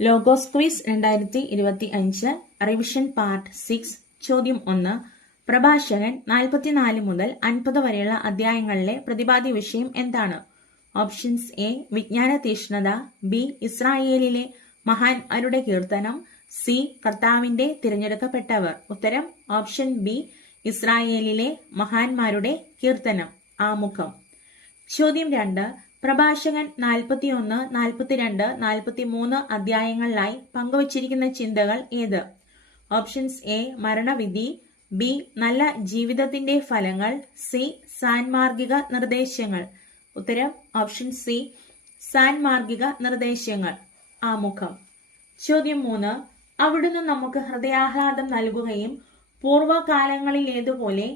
Logos quiz 2025 revision part 6 ചോദ്യം 1. പ്രഭാഷകൻ 44 മുതൽ 50 വരെയുള്ള അധ്യായങ്ങളിലെ പ്രതിപാദ്യ വിഷയം എന്താണ്? ഓപ്ഷൻസ് എ വിജ്ഞാന തീഷ്ണത, ബി ഇസ്രായേലിലെ മഹാന്മാരുടെ കീർത്തനം, സി കർത്താവിന്റെ തിരഞ്ഞെടുക്കപ്പെട്ടവർ. ഉത്തരം ഓപ്ഷൻ ബി ഇസ്രായേലിലെ മഹാന്മാരുടെ കീർത്തനം, ആമുഖം. ചോദ്യം 2. പ്രഭാഷകൻ 41, 42, 43 അധ്യായങ്ങളിലായി പങ്കുവച്ചിരിക്കുന്ന ചിന്തകൾ ഏത്? ഓപ്ഷൻസ് എ മരണവിധി, ബി നല്ല ജീവിതത്തിന്റെ ഫലങ്ങൾ, സി സാൻമാർഗിക നിർദ്ദേശങ്ങൾ. ഉത്തരം ഓപ്ഷൻ സി സാൻമാർഗിക നിർദ്ദേശങ്ങൾ, ആമുഖം. ചോദ്യം 3. അവിടുന്ന് നമുക്ക് ഹൃദയാഹ്ലാദം നൽകുകയും പൂർവ്വകാലങ്ങളിലേതുപോലെ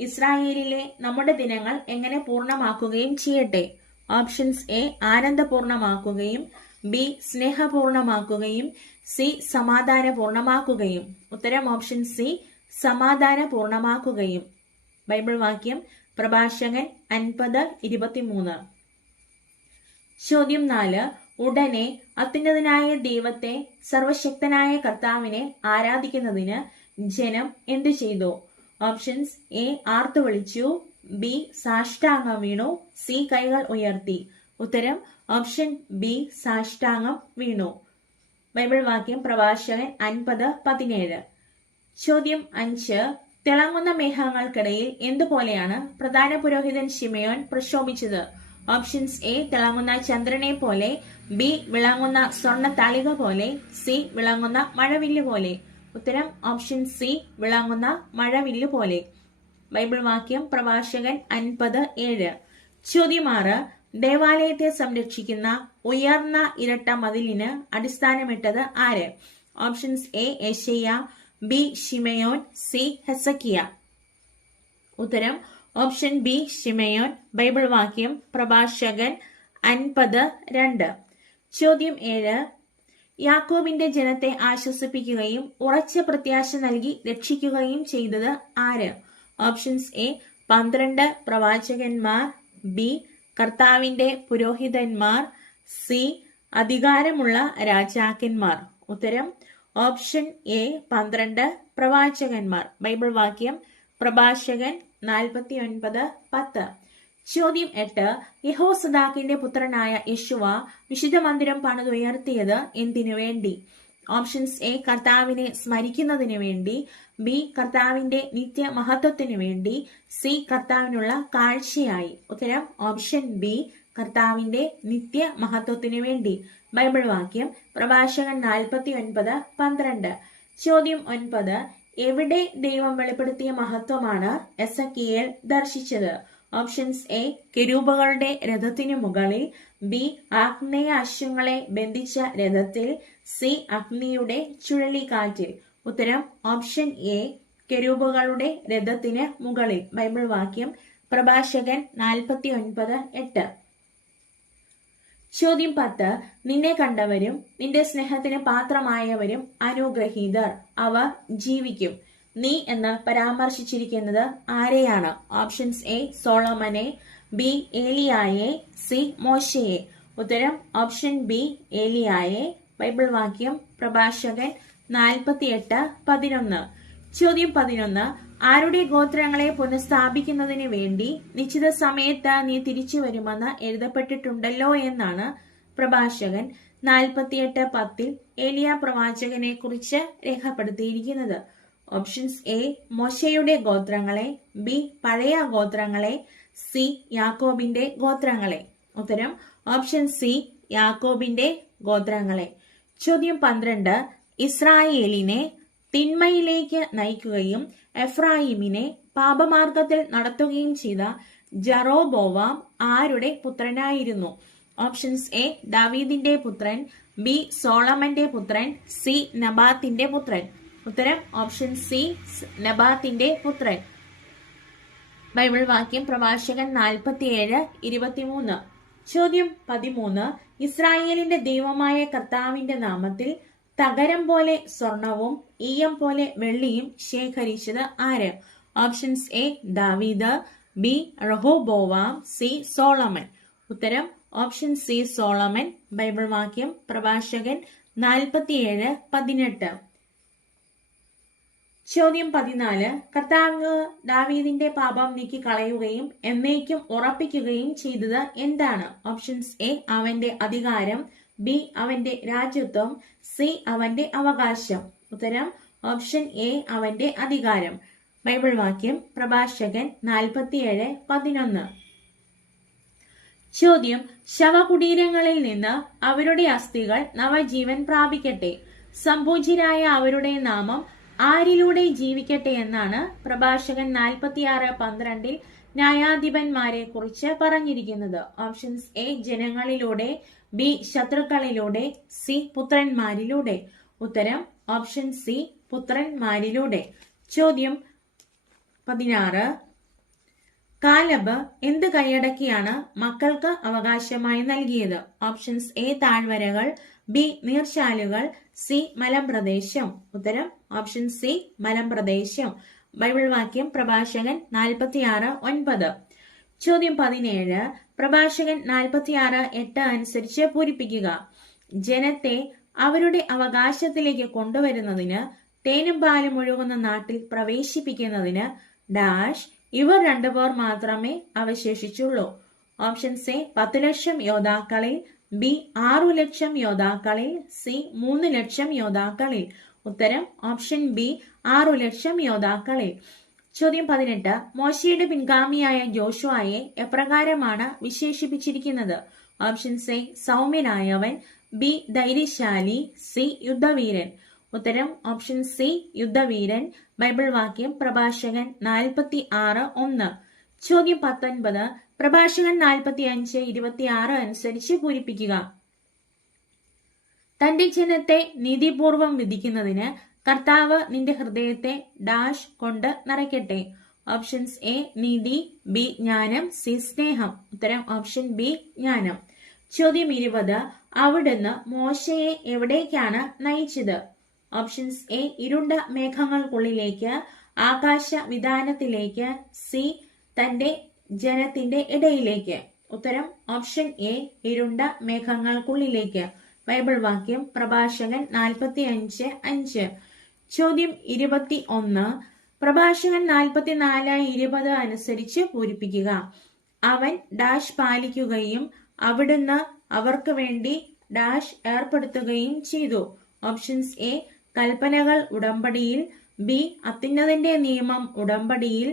ഇസ്രായേലിലെ നമ്മുടെ ദിനങ്ങൾ എങ്ങനെ പൂർണ്ണമാക്കുകയും ചെയ്യട്ടെ? ഓപ്ഷൻസ് എ ആനന്ദപൂർണമാക്കുകയും, ബി സ്നേഹപൂർണമാക്കുകയും, സി സമാധാനപൂർണമാക്കുകയും. ഉത്തരം ഓപ്ഷൻ സി സമാധാനപൂർണമാക്കുകയും. ബൈബിൾ വാക്യം പ്രഭാഷകൻ 50:23. ചോദ്യം 4. ഉടനെ അത്യുന്നതനായ ദൈവത്തെ, സർവശക്തനായ കർത്താവിനെ ആരാധിക്കുന്നതിന് ജനം എന്തു ചെയ്തു? ഓപ്ഷൻസ് എ ആർത്തു വിളിച്ചു, ബി സാഷ്ടാംഗം വീണു, സി കൈകൾ ഉയർത്തി. ഉത്തരം ഓപ്ഷൻ ബി സാഷ്ടാംഗം വീണു. ബൈബിൾ വാക്യം പ്രഭാഷകൻ 50:17. ചോദ്യം 5. തിളങ്ങുന്ന മേഘങ്ങൾക്കിടയിൽ എന്തുപോലെയാണ് പ്രധാന പുരോഹിതൻ ശിമയോൻ പ്രശോഭിച്ചത്? ഓപ്ഷൻസ് എ തിളങ്ങുന്ന ചന്ദ്രനെ പോലെ, ബി വിളങ്ങുന്ന സ്വർണ്ണ തളിക പോലെ, സി വിളങ്ങുന്ന മഴവില്ല് പോലെ. ഉത്തരം ഓപ്ഷൻ സി വിളങ്ങുന്ന മഴവില്ല് പോലെ. ബൈബിൾ വാക്യം പ്രഭാഷകൻ 50:7. ചോദ്യം 6. ദേവാലയത്തെ സംരക്ഷിക്കുന്ന ഉയർന്ന ഇരട്ട മതിലിന് അടിസ്ഥാനമിട്ടത് ആര്? ഓപ്ഷൻസ് എ യെശയ്യാ, ബി ശിമയോൻ, സി ഹെസക്കിയ. ഉത്തരം ഓപ്ഷൻ ബി ശിമയോൻ. ബൈബിൾ വാക്യം പ്രഭാഷകൻ 50:2. ചോദ്യം 7. യാക്കോബിന്റെ ജനത്തെ ആശ്വസിപ്പിക്കുകയും ഉറച്ച പ്രത്യാശ നൽകി രക്ഷിക്കുകയും ചെയ്തത് ആര്? ഓപ്ഷൻസ് എ 12 പ്രവാചകന്മാർ, ബി കർത്താവിന്റെ പുരോഹിതന്മാർ, സി അധികാരമുള്ള രാജാക്കന്മാർ. ഉത്തരം ഓപ്ഷൻ എ 12 പ്രവാചകന്മാർ. ബൈബിൾ വാക്യം പ്രഭാഷകൻ 49:10. ചോദ്യം 8. യഹോസദാക്കിന്റെ പുത്രനായ യെശുവ വിശുദ്ധ മന്ദിരം പണിതുയർത്തിയത് എന്തിനു വേണ്ടി? ഓപ്ഷൻസ് എ കർത്താവിനെ സ്മരിക്കുന്നതിന് വേണ്ടി, ബി കർത്താവിന്റെ നിത്യമഹത്വത്തിനു വേണ്ടി, സി കർത്താവിനുള്ള കാഴ്ചയായി. ഉത്തരം ഓപ്ഷൻ ബി കർത്താവിന്റെ നിത്യമഹത്വത്തിനു വേണ്ടി. ബൈബിൾ വാക്യം പ്രഭാഷകൻ 49:12. ചോദ്യം 9. എവിടെ ദൈവം വെളിപ്പെടുത്തിയ മഹത്വമാണ് എസക്കിയേൽ ദർശിച്ചത്? ഓപ്ഷൻസ് എ കെരൂബുകളുടെ രഥത്തിനു മുകളിൽ, ബി ആഗ്നേയ അശ്വങ്ങളെ ബന്ധിച്ച രഥത്തിൽ, സി അഗ്നിയുടെ ചുഴലിക്കാറ്റിൽ. ഉത്തരം ഓപ്ഷൻ എ കെരൂബുകളുടെ രഥത്തിന് മുകളിൽ. ബൈബിൾ വാക്യം പ്രഭാഷകൻ 49:8. ചോദ്യം 10. നിന്നെ കണ്ടവരും നിന്റെ സ്നേഹത്തിന് പാത്രമായവരും അനുഗ്രഹീതർ, അവർ ജീവിക്കും. നീ എന്ന് പരാമർശിച്ചിരിക്കുന്നത് ആരെയാണ്? ഓപ്ഷൻസ് എ സോളമനെ, ബി ഏലിയായെ, സി മോശയെ. ഉത്തരം ഓപ്ഷൻ ബി ഏലിയായെ. ബൈബിൾ വാക്യം പ്രഭാഷകൻ 48:11. ചോദ്യം 11. ആരുടെ ഗോത്രങ്ങളെ പുനഃസ്ഥാപിക്കുന്നതിന് വേണ്ടി നിശ്ചിത സമയത്ത് നീ തിരിച്ചു വരുമെന്ന് എഴുതപ്പെട്ടിട്ടുണ്ടല്ലോ എന്നാണ് പ്രഭാഷകൻ 48:10 ഏലിയ പ്രവാചകനെ കുറിച്ച് രേഖപ്പെടുത്തിയിരിക്കുന്നത്? ഓപ്ഷൻസ് എ മോശയുടെ ഗോത്രങ്ങളെ, ബി പഴയ ഗോത്രങ്ങളെ, സി യാക്കോബിന്റെ ഗോത്രങ്ങളെ. ഉത്തരം ഓപ്ഷൻ സി യാക്കോബിന്റെ ഗോത്രങ്ങളെ. ചോദ്യം 12. ഇസ്രായേലിനെ തിന്മയിലേക്ക് നയിക്കുകയും എഫ്രായിമിനെ പാപമാർഗത്തിൽ നടത്തുകയും ചെയ്ത ജറോബോവാം ആരുടെ പുത്രനായിരുന്നു? ഓപ്ഷൻസ് എ ദാവീദിന്റെ പുത്രൻ, ബി സോളമന്റെ പുത്രൻ, സി നബാത്തിന്റെ പുത്രൻ. ഉത്തരം ഓപ്ഷൻ സി നബാത്തിന്റെ പുത്രൻ. ബൈബിൾ വാക്യം പ്രഭാഷകൻ 47:23. ചോദ്യം 13. ഇസ്രായേലിന്റെ ദൈവമായ കർത്താവിന്റെ നാമത്തിൽ തകരം പോലെ സ്വർണവും ഈയം പോലെ വെള്ളിയും ശേഖരിച്ചത് ആര്? ഓപ്ഷൻസ് എ ദാവീദ്, ബി റഹോബോവാം, സി സോളമൻ. ഉത്തരം ഓപ്ഷൻ സി സോളമൻ. ബൈബിൾ വാക്യം പ്രഭാഷകൻ 47:18. ചോദ്യം 14. കർത്താവ് ദാവീദിന്റെ പാപം നീക്കിക്കളയുകയും എന്നേക്കും ഉറപ്പിക്കുകയും ചെയ്തത് എന്താണ്? ഓപ്ഷൻസ് എ അവന്റെ അധികാരം, ബി അവന്റെ രാജ്യത്വം, സി അവന്റെ അവകാശം. ഉത്തരം ഓപ്ഷൻ എ അവന്റെ അധികാരം. ബൈബിൾ വാക്യം പ്രഭാഷകൻ 47:11. ചോദ്യം ശവകുടീരങ്ങളിൽ നിന്ന് അവരുടെ അസ്ഥികൾ നവജീവൻ പ്രാപിക്കട്ടെ. സംപൂജ്യരായ അവരുടെ നാമം ആരിലൂടെ ജീവിക്കട്ടെ എന്നാണ് പ്രഭാഷകൻ 46:12 ന്യായാധിപന്മാരെ കുറിച്ച് പറഞ്ഞിരിക്കുന്നത്. ഓപ്ഷൻസ് എ ജനങ്ങളിലൂടെ, ബി ശത്രുക്കളിലൂടെ, സി പുത്രന്മാരിലൂടെ. ഉത്തരം ഓപ്ഷൻ സി പുത്രന്മാരിലൂടെ. ചോദ്യം 16. കാലബ് എന്ത് കൈയടക്കിയാണ് മക്കൾക്ക് അവകാശമായി നൽകിയത്? ഓപ്ഷൻസ് എ താഴ്വരകൾ, ബി നീർച്ചാലുകൾ, സി മലമ്പ്രദേശം. ഉത്തരം ഓപ്ഷൻ സി മലമ്പ്രദേശം. ബൈബിൾ വാക്യം പ്രഭാഷകൻ 46:9. ചോദ്യം 17. പ്രഭാഷകൻ 46:8 അനുസരിച്ച് പൂരിപ്പിക്കുക. ജനത്തെ അവരുടെ അവകാശത്തിലേക്ക് കൊണ്ടുവരുന്നതിന്, തേനും പാലും ഒഴുകുന്ന നാട്ടിൽ പ്രവേശിപ്പിക്കുന്നതിന് ഡാഷ് ഇവർ രണ്ടുപേർ മാത്രമേ അവശേഷിച്ചുള്ളൂ. ഓപ്ഷൻസ് എ 10 ലക്ഷം യോദ്ധാക്കളിൽ, ബി 6 ലക്ഷം യോദ്ധാക്കളിൽ, സി 3 ലക്ഷം യോദ്ധാക്കളിൽ. ഉത്തരം ഓപ്ഷൻ ബി 6 ലക്ഷം യോദ്ധാക്കളിൽ. ചോദ്യം 18. മോശയുടെ പിൻഗാമിയായ ജോഷുവയെ എപ്രകാരമാണ് വിശേഷിപ്പിച്ചിരിക്കുന്നത്? ഓപ്ഷൻസ് എ സൗമ്യനായവൻ, ബി ധൈര്യശാലി, സി യുദ്ധവീരൻ. ഉത്തരം ഓപ്ഷൻ സി യുദ്ധവീരൻ. ബൈബിൾ വാക്യം പ്രഭാഷകൻ 46:1. ചോദ്യം 19. പ്രഭാഷകൻ 45:26 അനുസരിച്ച് പൂരിപ്പിക്കുക. തന്റെ ജനത്തെ നീതിപൂർവം വിധിക്കുന്നതിന് കർത്താവ് നിന്റെ ഹൃദയത്തെ ഡാഷ് കൊണ്ട് നിറയ്ക്കട്ടെ. ഓപ്ഷൻസ് എ നീതി, ബി ജ്ഞാനം, സി സ്നേഹം. ഉത്തരം ഓപ്ഷൻ ബി ജ്ഞാനം. ചോദ്യം 20. അവിടുന്ന് മോശയെ എവിടേക്കാണ് നയിച്ചത്? ഓപ്ഷൻസ് എ ഇരുണ്ട മേഘങ്ങൾക്കുള്ളിലേക്ക്, ആകാശ വിതാനത്തിലേക്ക്, സി തന്റെ ജനത്തിന്റെ ഇടയിലേക്ക്. ഉത്തരം ഓപ്ഷൻ എ ഇരുണ്ട മേഘങ്ങൾക്കുള്ളിലേക്ക്. ബൈബിൾ വാക്യം പ്രഭാഷകൻ 45:5. ചോദ്യം 21. പ്രഭാഷകൻ 44:20 അനുസരിച്ച് പൂരിപ്പിക്കുക. അവൻ ഡാഷ് പാലിക്കുകയും അവിടുന്ന് അവർക്ക് വേണ്ടി ഡാഷ് ഏർപ്പെടുത്തുകയും ചെയ്തു. ഓപ്ഷൻസ് എ കൽപ്പനകൾ ഉടമ്പടിയിൽ, ബി അത്യുന്നതന്റെ നിയമം ഉടമ്പടിയിൽ,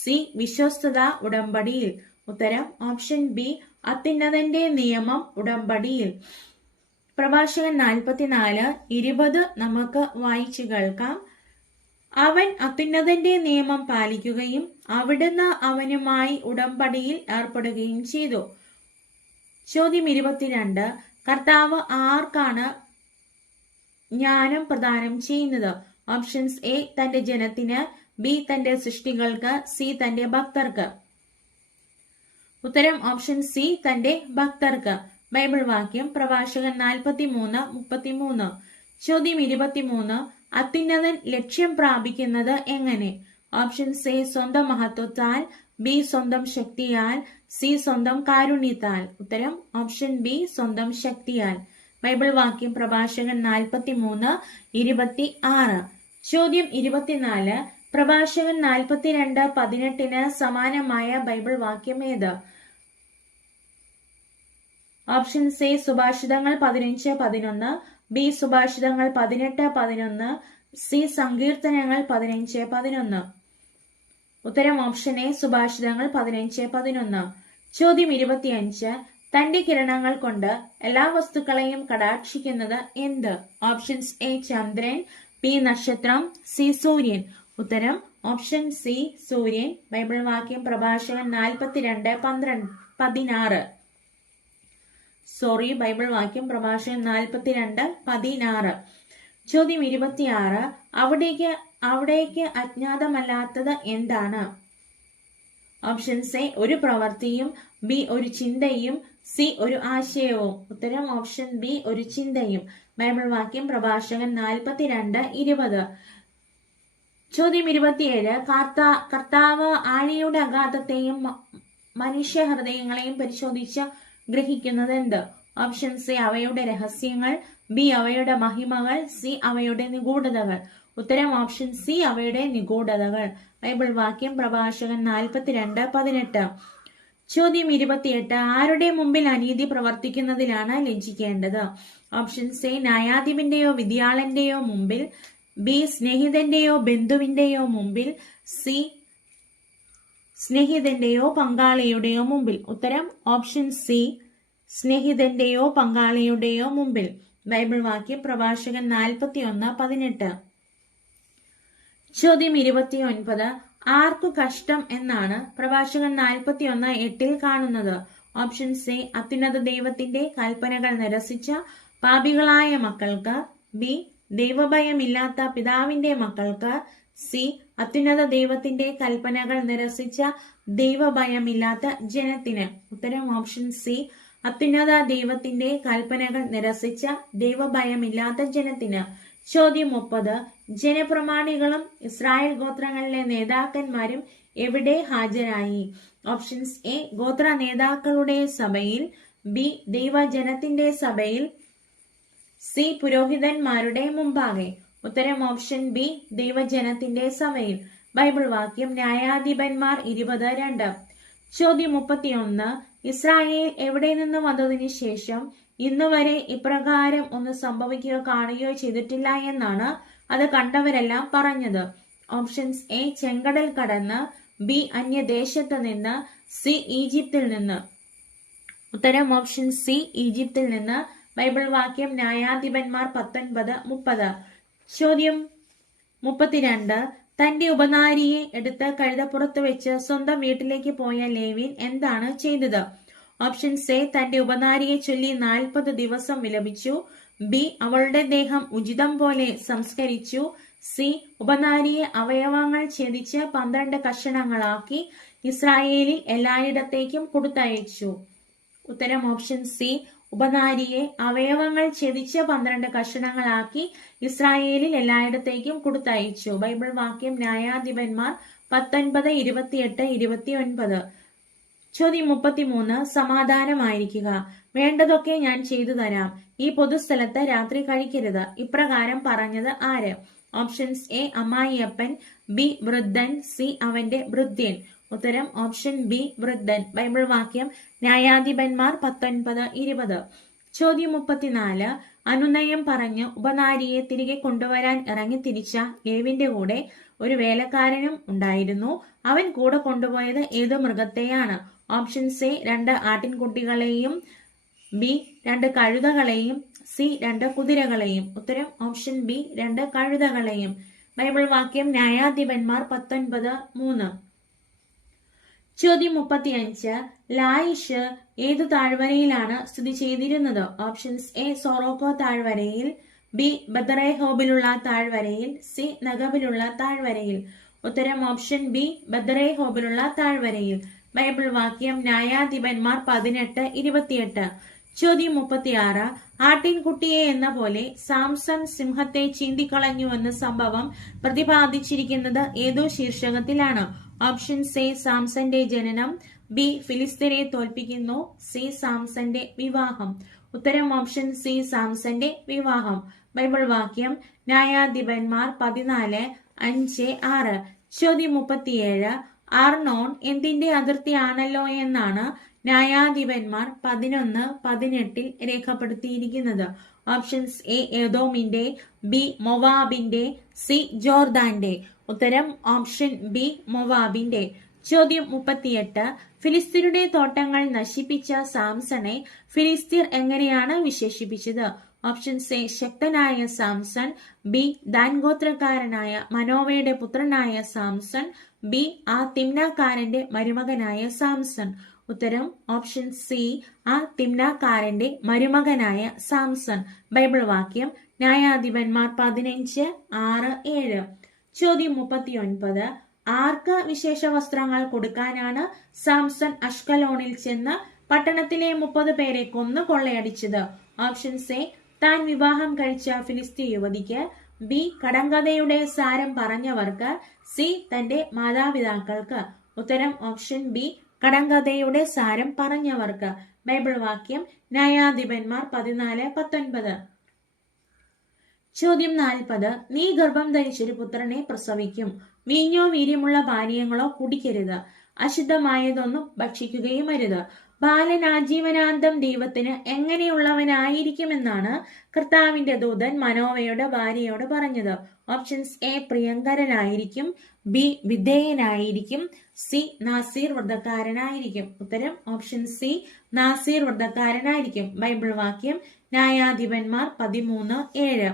സി വിശ്വസ്തത ഉടമ്പടിയിൽ. ഉത്തരം ഓപ്ഷൻ ബി അത്യുന്നതന്റെ നിയമം ഉടമ്പടിയിൽ. പ്രഭാഷകൻ 44:20 നമുക്ക് വായിച്ചു കേൾക്കാം. അവൻ അത്യുന്നതന്റെ നിയമം പാലിക്കുകയും അവിടുന്ന് അവനുമായി ഉടമ്പടിയിൽ ഏർപ്പെടുകയും ചെയ്തു. ചോദ്യം 22. കർത്താവ് ആർക്കാണ് ജ്ഞാനം പ്രദാനം ചെയ്യുന്നത്? ഓപ്ഷൻസ് എ തന്റെ ജനത്തിന്, ബി തന്റെ സൃഷ്ടികൾക്ക്, സി തന്റെ ഭക്തർക്ക്. ഉത്തരം ഓപ്ഷൻ സി തന്റെ ഭക്തർക്ക്. ബൈബിൾ വാക്യം പ്രഭാഷകൻ 43:33. ചോദ്യം 23. അത്യുന്നതൻ ലക്ഷ്യം പ്രാപിക്കുന്നത് എങ്ങനെ? ഓപ്ഷൻസ് എ സ്വന്തം മഹത്വത്താൽ, ബി സ്വന്തം ശക്തിയാൽ, സി സ്വന്തം കാരുണ്യത്താൽ. ഉത്തരം ഓപ്ഷൻ ബി സ്വന്തം ശക്തിയാൽ. ബൈബിൾ വാക്യം പ്രഭാഷകൻ 43:26. ചോദ്യം 24. പ്രഭാഷകൻ 42:18 സമാനമായ ബൈബിൾ വാക്യം ഏത്? ഓപ്ഷൻസ് എ സുഭാഷിതങ്ങൾ 15:11, ബി സുഭാഷിതങ്ങൾ 18:11, സി സങ്കീർത്തനങ്ങൾ 15:11. ഉത്തരം ഓപ്ഷൻ എ സുഭാഷിതങ്ങൾ 15:11. ചോദ്യം 25. തന്റെ കിരണങ്ങൾ കൊണ്ട് എല്ലാ വസ്തുക്കളെയും കടാക്ഷിക്കുന്നത് എന്ത്? ഓപ്ഷൻസ് എ ചന്ദ്രൻ, ബി നക്ഷത്രം, സി സൂര്യൻ. ഉത്തരം ഓപ്ഷൻ സി സൂര്യൻ. ബൈബിൾ വാക്യം പ്രഭാഷകൻ 42:16. ബൈബിൾ വാക്യം പ്രഭാഷകൻ 42:16. ചോദ്യം 26. അവിടേക്ക് അജ്ഞാതമല്ലാത്തത് എന്താണ്? ഓപ്ഷൻസ് എ ഒരു പ്രവൃത്തിയും, ബി ഒരു ചിന്തയും, സി ഒരു ആശയവും. ഉത്തരം ഓപ്ഷൻ ബി ഒരു ചിന്തയും. ബൈബിൾ വാക്യം പ്രഭാഷകൻ 42:20. ചോദ്യം 27. കർത്താവ് ആഴിയുടെ അഗാധത്തെയും മനുഷ്യ ഹൃദയങ്ങളെയും പരിശോധിച്ച ഗ്രഹിക്കുന്നത് എന്ത്? ഓപ്ഷൻ സി അവയുടെ രഹസ്യങ്ങൾ, ബി അവയുടെ മഹിമകൾ, സി അവയുടെ നിഗൂഢതകൾ. ഉത്തരം ഓപ്ഷൻ സി അവയുടെ നിഗൂഢതകൾ. ബൈബിൾ വാക്യം പ്രഭാഷകൻ 42:18. ചോദ്യം 28. ആരുടെ മുമ്പിൽ അനീതി പ്രവർത്തിക്കുന്നതിലാണ് ലജ്ജിക്കേണ്ടത്? ഓപ്ഷൻ സി ന്യായാധിപന്റെയോ വിധിയാളന്റെയോ മുമ്പിൽ, ബി സ്നേഹിതന്റെയോ ബന്ധുവിന്റെയോ മുമ്പിൽ, സി സ്നേഹിതന്റെയോ പങ്കാളിയുടെയോ മുമ്പിൽ. ഉത്തരം ഓപ്ഷൻ സി സ്നേഹിതന്റെയോ പങ്കാളിയുടെയോ മുമ്പിൽ. ബൈബിൾ വാക്യം പ്രഭാഷകൻ 41:18. ചോദ്യം 29. ആർക്കു കഷ്ടം എന്നാണ് പ്രഭാഷകൻ 41:8 കാണുന്നത്? ഓപ്ഷൻ സി അത്യുന്നത ദൈവത്തിന്റെ കൽപ്പനകൾ നിരസിച്ച പാപികളായ മക്കൾക്ക്, ബി ദൈവഭയമില്ലാത്ത പിതാവിന്റെ മക്കൾക്ക്, സി അത്യുന്നത ദൈവത്തിന്റെ കൽപ്പനകൾ നിരസിച്ച ദൈവഭയമില്ലാത്ത ജനത്തിന്. ഉത്തരം ഓപ്ഷൻ സി അത്യുന്നത ദൈവത്തിന്റെ കൽപ്പനകൾ നിരസിച്ച ദൈവഭയമില്ലാത്ത ജനത്തിന്. ചോദ്യം 30. ജനപ്രമാണികളും ഇസ്രായേൽ ഗോത്രങ്ങളിലെ നേതാക്കന്മാരും എവിടെ ഹാജരായി? ഓപ്ഷൻസ് എ ഗോത്ര നേതാക്കളുടെ സഭയിൽ, ബി ദൈവജനത്തിന്റെ സഭയിൽ, സി പുരോഹിതന്മാരുടെ മുമ്പാകെ. ഉത്തരം ഓപ്ഷൻ ബി ദൈവജനത്തിന്റെ സഭയിൽ. ബൈബിൾ വാക്യം ന്യായാധിപന്മാർ 20:2. ചോദ്യം 31. ഇസ്രായേൽ എവിടെ നിന്ന് വന്നതിന് ശേഷം ഇന്നുവരെ ഇപ്രകാരം ഒന്ന് സംഭവിക്കുകയോ കാണുകയോ ചെയ്തിട്ടില്ല എന്നാണ് അത് കണ്ടവരെല്ലാം പറഞ്ഞത്? ഓപ്ഷൻസ് എ ചെങ്കടൽ കടന്ന്, ബി അന്യദേശത്ത് നിന്ന്, സി ഈജിപ്തിൽ നിന്ന്. ഉത്തരം ഓപ്ഷൻ സി ഈജിപ്തിൽ നിന്ന്. ബൈബിൾ വാക്യം ന്യായാധിപന്മാർ 19:30. ചോദ്യം 32. തന്റെ ഉപനാരിയെ എടുത്ത് കഴുതപ്പുറത്ത് വെച്ച് സ്വന്തം വീട്ടിലേക്ക് പോയ ലേവ്യൻ എന്താണ് ചെയ്തത്? ഓപ്ഷൻ എ തന്റെ ഉപനാരിയെ ചൊല്ലി 40 ദിവസം വിലപിച്ചു, ബി അവളുടെ ദേഹം ഉചിതം പോലെ സംസ്കരിച്ചു, സി ഉപനാരിയെ അവയവങ്ങൾ ഛേദിച്ച് 12 കഷണങ്ങളാക്കി ഇസ്രായേലിൽ എല്ലായിടത്തേക്കും കൊടുത്തയച്ചു. ഉത്തരം ഓപ്ഷൻ സി ഉപനാരിയെ അവയവങ്ങൾ ഛേദിച്ച് 12 കഷണങ്ങളാക്കി ഇസ്രായേലിൽ എല്ലായിടത്തേക്കും കൊടുത്തയച്ചു. ബൈബിൾ വാക്യം ന്യായാധിപന്മാർ 19:28-29. ചോദ്യം 33. സമാധാനമായിരിക്കുക, വേണ്ടതൊക്കെ ഞാൻ ചെയ്തു തരാം, ഈ പൊതുസ്ഥലത്ത് രാത്രി കഴിക്കരുത്, ഇപ്രകാരം പറഞ്ഞത് ആര്? ഓപ്ഷൻസ് എ അമ്മായിയപ്പൻ, ബി വൃദ്ധൻ, സി അവന്റെ ഭൃത്യൻ. ഉത്തരം ഓപ്ഷൻ ബി വൃദ്ധൻ. ബൈബിൾ വാക്യം ന്യായാധിപന്മാർ 19:20. ചോദ്യം 34. അനുനയം പറഞ്ഞ് ഉപനാരിയെ തിരികെ കൊണ്ടുവരാൻ ഇറങ്ങി തിരിച്ച ലേവിന്റെ കൂടെ ഒരു വേലക്കാരനും ഉണ്ടായിരുന്നു. അവൻ കൂടെ കൊണ്ടുപോയത് ഏത് മൃഗത്തെയാണ്? ഓപ്ഷൻസ് എ 2 ആട്ടിൻകുട്ടികളെയും, ബി 2 കഴുതകളെയും, സി 2 കുതിരകളെയും. ഉത്തരം ഓപ്ഷൻ ബി 2 കഴുതകളെയും. ബൈബിൾ വാക്യം ന്യായാധിപന്മാർ 19:3. ചോദ്യം 35. ലായിഷ് ഏതു താഴ്വരയിലാണ് സ്ഥിതി ചെയ്തിരുന്നത്? ഓപ്ഷൻസ് എ സൊറോക്കോ താഴ്വരയിൽ, ബി ബദറേഹോബിലുള്ള താഴ്വരയിൽ, സി നഗബിലുള്ള താഴ്വരയിൽ. ഉത്തരം ഓപ്ഷൻ ബി ബദറേഹോബിലുള്ള താഴ്വരയിൽ. ബൈബിൾ വാക്യം ന്യായാധിപന്മാർ 18:28. ചോദ്യം 36. ആട്ടിൻകുട്ടിയെ എന്ന പോലെ സാംസൺ സിംഹത്തെ ചീന്തിക്കളഞ്ഞുവെന്ന സംഭവം പ്രതിപാദിച്ചിരിക്കുന്നത് ഏതോ ശീർഷകത്തിലാണ്? ഓപ്ഷൻ എ സാംസന്റെ ജനനം, ബി ഫിലിസ്തീനെ തോൽപ്പിക്കുന്നു, സി സാംസന്റെ വിവാഹം. ഉത്തരം ഓപ്ഷൻ സി സാംസന്റെ വിവാഹം. ബൈബിൾ വാക്യം ന്യായാധിപന്മാർ 14:5-6. ചോദ്യം 37. അർണോൺ എന്തിന്റെ അതിർത്തിയാണല്ലോ എന്നാണ് ന്യായാധിപന്മാർ 11:18 രേഖപ്പെടുത്തിയിരിക്കുന്നത്? ഓപ്ഷൻസ് എ ഏദോമിന്റെ, ബി മൊവാബിന്റെ, സി ജോർദാന്റെ. ഉത്തരം ഓപ്ഷൻ ബി മൊവാബിന്റെ. ചോദ്യം 38. ഫിലിസ്തീനയുടെ തോട്ടങ്ങൾ നശിപ്പിച്ച സാംസണെ ഫിലിസ്തീർ എങ്ങനെയാണ് വിശേഷിപ്പിച്ചത്? ഓപ്ഷൻസ് എ ശക്തനായ സാംസൺ, ബി ദാൻ ഗോത്രക്കാരനായ മനോവയുടെ പുത്രനായ സാംസൺ, ബി ആ തിമ്നാക്കാരന്റെ മരുമകനായ സാംസൺ. ഉത്തരം ഓപ്ഷൻ സി ആ തിമ്നാക്കാരന്റെ മരുമകനായ സാംസൺ. ബൈബിൾ വാക്യം ന്യായാധിപന്മാർ 15:6-7. ചോദ്യം 39. ആർക്ക് വിശേഷ വസ്ത്രങ്ങൾ കൊടുക്കാനാണ് സാംസൺ അഷ്കലോണിൽ ചെന്ന് പട്ടണത്തിലെ 30 പേരെ കൊന്നു കൊള്ളയടിച്ചത്? ഓപ്ഷൻസ് എ താൻ വിവാഹം കഴിച്ച ഫിലിസ്തീ യുവതിക്ക്, ബി കടങ്കഥയുടെ സാരം പറഞ്ഞവർക്ക്, സി തന്റെ മാതാപിതാക്കൾക്ക്. ഉത്തരം ഓപ്ഷൻ ബി കടങ്കഥയുടെ സാരം പറഞ്ഞവർക്ക്. ബൈബിൾ വാക്യം ന്യായാധിപന്മാർ 14:19. ചോദ്യം 40. നീ ഗർഭം ധരിച്ചൊരു പുത്രനെ പ്രസവിക്കും. വീഞ്ഞോ വീര്യമുള്ള പാനീയങ്ങളോ കുടിക്കരുത്. അശുദ്ധമായതൊന്നും ഭക്ഷിക്കുകയും അരുത്. ബാലൻ ആജീവനാന്തം ദൈവത്തിന് എങ്ങനെയുള്ളവനായിരിക്കുമെന്നാണ് കർത്താവിന്റെ ദൂതൻ മനോവയുടെ ഭാര്യയോട് പറഞ്ഞത്. ഓപ്ഷൻസ് എ പ്രിയങ്കരനായിരിക്കും, ബി വിധേയനായിരിക്കും, സി നാസീർ വ്രതക്കാരനായിരിക്കും. ഉത്തരം ഓപ്ഷൻ സി നാസീർ വ്രതക്കാരനായിരിക്കും. ബൈബിൾ വാക്യം ന്യായാധിപന്മാർ 13:7.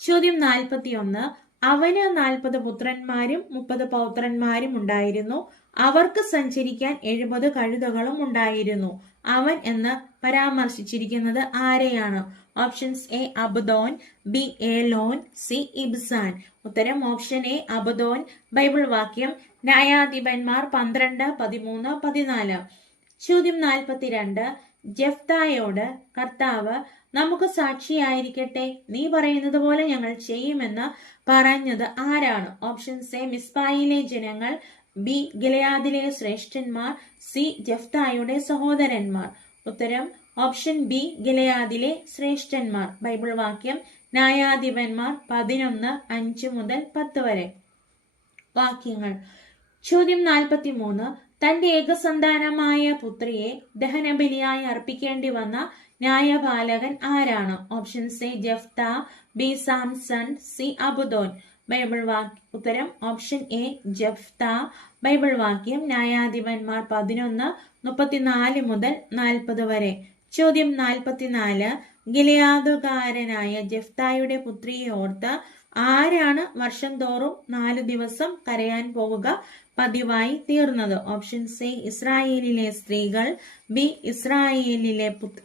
ചോദ്യം 41. അവന് 40 പുത്രന്മാരും 30 പൗത്രന്മാരും ഉണ്ടായിരുന്നു. അവർക്ക് സഞ്ചരിക്കാൻ 70 കഴുതകളും ഉണ്ടായിരുന്നു. അവൻ എന്ന് പരാമർശിച്ചിരിക്കുന്നത് ആരെയാണ്? Options A Abdon, B Elon, C Ibzan. ഉത്തരം ഓപ്ഷൻ എ അബ്ദോൻ. ബൈബിൾ വാക്യം ന്യായാധിപന്മാർ 12:13-14. ചോദ്യം 42. ജെഫ്തായോട് കർത്താവ് നമുക്ക് സാക്ഷിയായിരിക്കട്ടെ, നീ പറയുന്നത് പോലെ ഞങ്ങൾ ചെയ്യുമെന്ന് പറഞ്ഞത് ആരാണ്? ഓപ്ഷൻസ് എ മിസ്പായിലെ ജനങ്ങൾ, ബി ഗിലെയാദിലെ ശ്രേഷ്ഠന്മാർ, സി ജെഫ്തായുടെ സഹോദരന്മാർ. ഉത്തരം ഓപ്ഷൻ ബി ഗിലെയാദിലെ ശ്രേഷ്ഠന്മാർ. ബൈബിൾ വാക്യം ന്യായാധിപന്മാർ 11:5-10 വരെ. വാക്യങ്ങൾ. ചോദ്യം 43. തന്റെ ഏകസന്താനമായ പുത്രിയെ ദഹനബലിയായി അർപ്പിക്കേണ്ടി വന്ന ന്യായപാലകൻ ആരാണ്? Options A Jephthah, B Samson, C Abdon. Bible വാക്യം. ഉത്തരം ഓപ്ഷൻ എ ജെഫ്ത. ബൈബിൾ വാക്യം ന്യായാധിപന്മാർ 11:34-40 വരെ. ചോദ്യം 44. ഗിലെയാദുകാരനായ ജെഫ്തായുടെ പുത്രിയെ ഓർത്ത് ആരാണ് വർഷം തോറും 4 ദിവസം കരയാൻ പോവുക പതിവായി തീർന്നത്? ഓപ്ഷൻസ് എ ഇസ്രായേലിലെ സ്ത്രീകൾ, ബി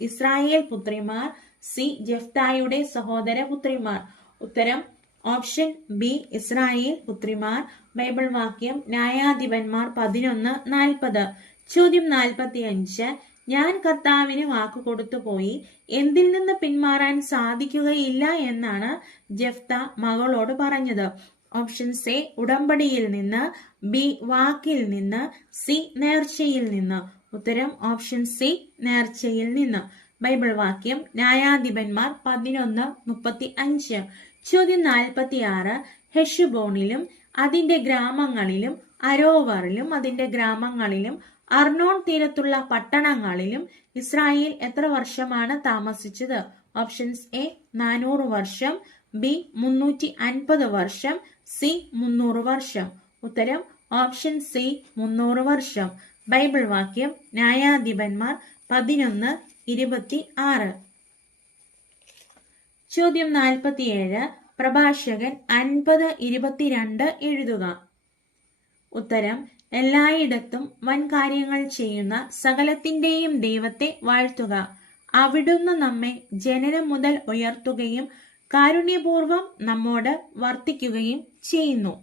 ഇസ്രായേൽ പുത്രിമാർ, സി ജെഫ്തായുടെ സഹോദര പുത്രിമാർ. ഉത്തരം ഓപ്ഷൻ ബി ഇസ്രായേൽ പുത്രിമാർ. ബൈബിൾ വാക്യം ന്യായാധിപന്മാർ 11:40. ചോദ്യം 45. ഞാൻ കർത്താവിന് വാക്കു കൊടുത്തു പോയി, എന്തിൽ നിന്ന് പിന്മാറാൻ സാധിക്കുകയില്ല എന്നാണ് ജെഫ്ത മകളോട് പറഞ്ഞത്? ഓപ്ഷൻസ് എ ഉടമ്പടിയിൽ നിന്ന്, ബി വാക്കിൽ നിന്ന്, സി നേർച്ചയിൽ നിന്ന്. ഉത്തരം ഓപ്ഷൻ സി നേർച്ചയിൽ നിന്ന്. ബൈബിൾ വാക്യം ന്യായാധിപന്മാർ 11:35. ചോദ്യം 46. ഹെഷ്ബോണിലും അതിന്റെ ഗ്രാമങ്ങളിലും അരോവറിലും അതിന്റെ ഗ്രാമങ്ങളിലും അർണോൺ തീരത്തുള്ള പട്ടണങ്ങളിലും ഇസ്രായേൽ എത്ര വർഷമാണ് താമസിച്ചത്? ഓപ്ഷൻസ് എ 400 വർഷം, ബി 350 വർഷം, സി 300 വർഷം. ഉത്തരം ഓപ്ഷൻ സി 300 വർഷം. ബൈബിൾ വാക്യം ന്യായാധിപന്മാർ 11:26. ചോദ്യം 47. പ്രഭാഷകൻ 50:22 എഴുതുക. ഉത്തരം എല്ലായിടത്തും വൻ കാര്യങ്ങൾ ചെയ്യുന്ന സകലത്തിന്റെയും ദൈവത്തെ വാഴ്ത്തുക. അവിടുന്ന് നമ്മെ ജനനം മുതൽ ഉയർത്തുകയും കാരുണ്യപൂർവം നമ്മോട് വർത്തിക്കുകയും ചെയ്യുന്നു.